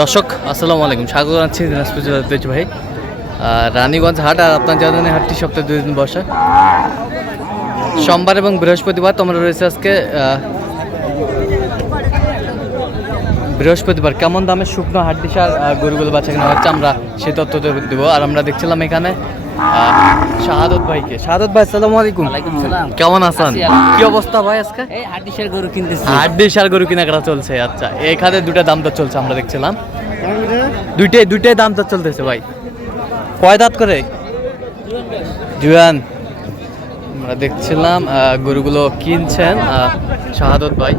দর্শক, আসসালামু আলাইকুম। স্বাগত জানাচ্ছি দিনাজপুর তেজ ভাই। রানীগঞ্জ হাট আর আপনার জানেন হাটটি সপ্তাহে দুই দিন বসে। সোমবার এবং বৃহস্পতিবার তোমরা রয়েছে আজকে বৃহস্পতিবার কেমন দামে শুকনো হাড্ডি সার গরুগুলো বাচ্চা কেনা হচ্ছে আমরা সে তথ্য দেবো। আর আমরা দেখছিলাম এখানে শাহাদত ভাইকে। শাহাদত ভাই আসসালামু আলাইকুম। সালাম। কেমন আছেন? কি অবস্থা ভাই আজকে? এই হাডিসের গরু কিনতেছি। হাড্ডি সার গরু কেনাকাটা চলছে? আচ্ছা এখানে দুটা দাম দর চলছে আমরা দেখছিলাম। দুইটাই দুইটাই দাম দর চলতেছে ভাই। কয় দাঁত করে? জুয়ান আমরা দেখছিলাম গরুগুলো কিনছেন শাহাদত ভাই।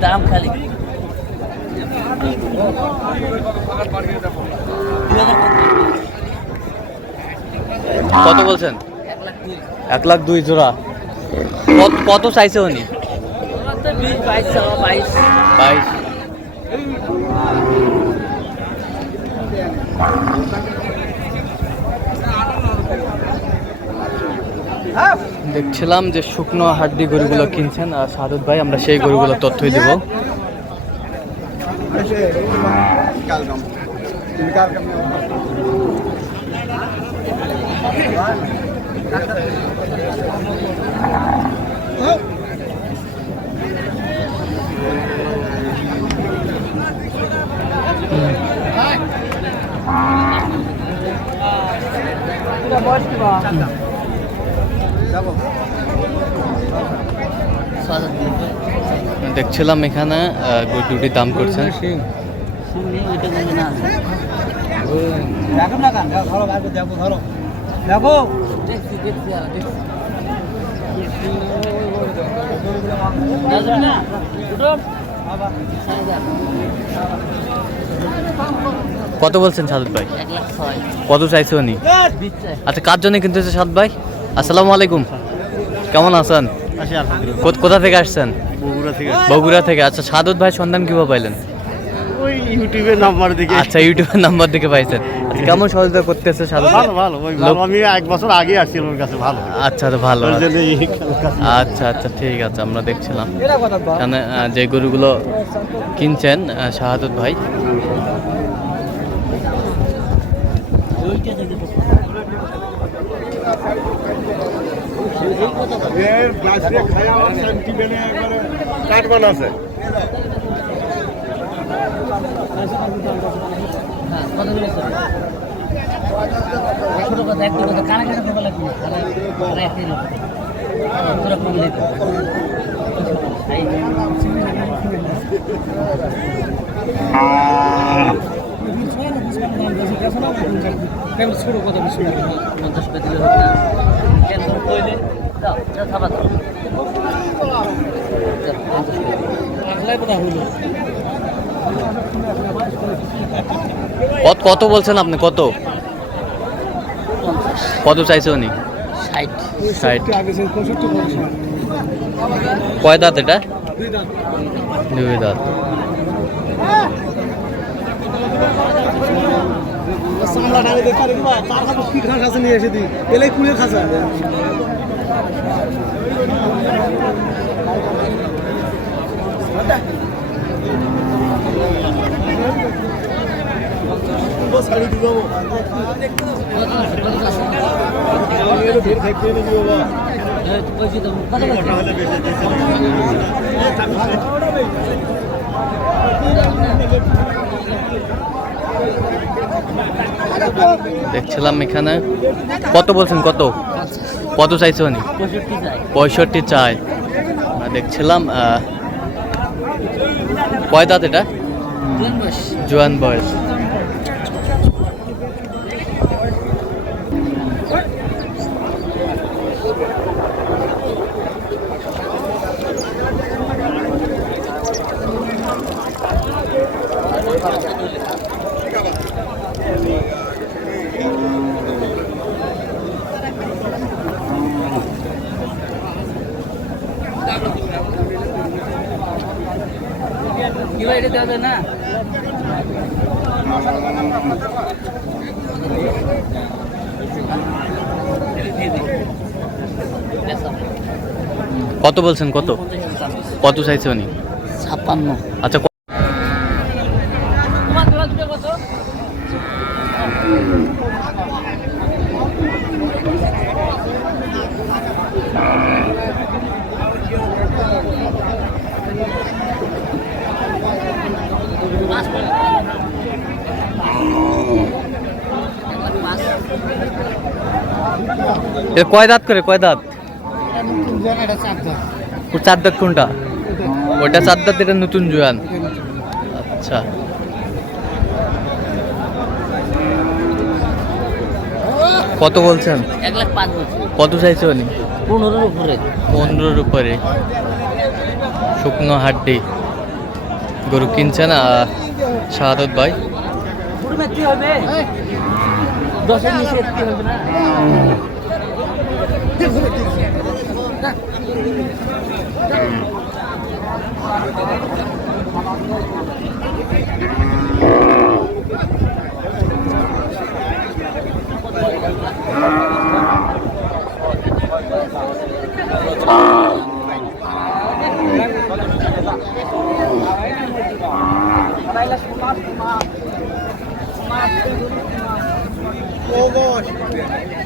দাম খালি কত বলছেন? এক লাখ দুই জোড়া। কত- কত চাইছে উনি? বিশ বাইশ বাইশ। বাইশ। দেখছিলাম যে শুকনো হাড্ডি গরুগুলো কিনছেন আর সাদত ভাই আমরা সেই গরুগুলো তথ্যই দেব। দেখছিলাম এখানে দুটি দাম করছেন দেখো ওইটা কিন্তু কত বলছেন সাদত ভাই? কত চাইছে উনি? আচ্ছা কার জন্য কিনতেছে সাদ ভাই? আসসালামু আলাইকুম। কেমন আছেন? আছি কোথা থেকে আসছেন? বগুড়া থেকে। বগুড়া থেকে। আচ্ছা সাদত ভাই সন্ধান কীভাবে পাইলেন? ইউটিউবের নাম্বার দেখে। আচ্ছা ইউটিউবের নাম্বার থেকে পাইছেন। আচ্ছা, কেমন সহযোগিতা করতেছে ভাই ভালো ভালো ওই ভালো আমি এক বছর আগে আসছিলাম ওর কাছে ভালো। আচ্ছা তো ভালো ওর আছে। জন্য এই কাছে। আচ্ছা আচ্ছা ঠিক আছে আমরা দেখছিলাম। এখানে যে গরুগুলো কিনছেন শাহাদত ভাই। একটু কথা, কথা একটাই লোক। তোরা কম লেখো। এই, পঞ্চাশ টাকা দিলে হবে। কেন কইলে? দাও, দাও, থাবা দাও। পঞ্চাশ টাকা। কত কত বলছেন আপনি? কত? কত চাইছে উনি? ষাট। কয় দাঁত এটা? দুই দাঁত। এই, কইছি তো, কত বলছো? দেখছিলাম এখানে। কত বলছেন কত? কত চাইছে উনি? পঁয়ষট্টি চাই। দেখছিলাম আহ, কয় দাঁত এটা? জোয়ান বয়স কি বাইরে দাদা না? কত বলছেন কত? কত চাইছে উনি? ছাপ্পান্ন। আচ্ছা ক- এ কয় দাঁত করে? কয় দাঁত? চার দাঁত কোনটা? ওটা চার দাঁত এটা নতুন জোয়ান। আচ্ছা। কত বলছেন? কত চাইছে উনি? পনেরোর উপরে। পনেরোর উপরে। শুকনো হাড্ডি। গরু কিনছেন শাহাদত ভাই? পুরো কি হবে। Oh gosh.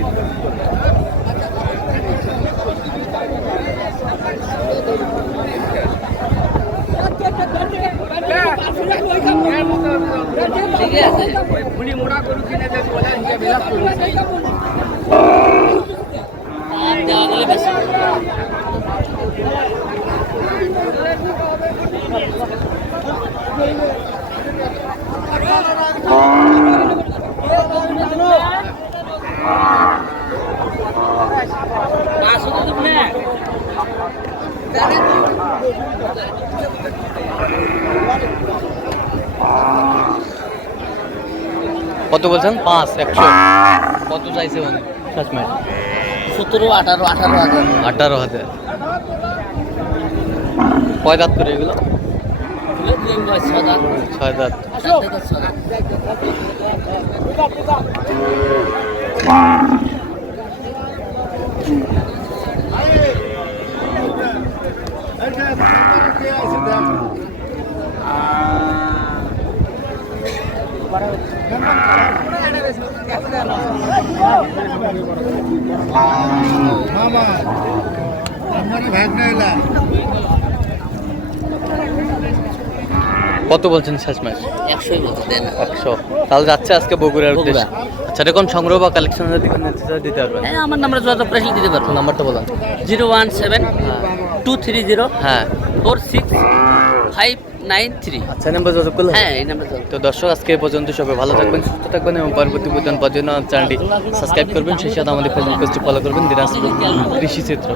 ঠিক আছে আর দেওয়া গেলে বেশি আসলে কত বলছেন? পাঁচ একশো। কত চাইছে শেষমেশ সতেরো আঠারো আঠারো হাজার। আঠারো হাজার। কয় দাঁত করে এগুলো? ছয় দাঁত। কত বলছেন শেষমেশ? একশোই বলতে দেন একশো। তাহলে যাচ্ছে আজকে বগুড়ার উদ্দেশ্যে। আচ্ছা এরকম সংগ্রহ বা কালেকশন যদি দিতে পারবেন? হ্যাঁ আমার নাম্বার যত প্রেসিল দিতে পারব। নাম্বারটা বলেন। Zero one seven two three zero হ্যাঁ। Four six five nine three. আচ্ছা নাম্বার যত করলে হ্যাঁ এই নাম্বার তো দর্শক আজকে পর্যন্ত সবাই ভালো থাকবেন সুস্থ থাকবেন এবং পরবর্তী পর্যন্ত চ্যানেলটি সাবস্ক্রাইব করবেন। সেই সাথে আমাদের ফেসবুক পেজটি ফলো করবেন দিনাজপুর কৃষি চিত্র।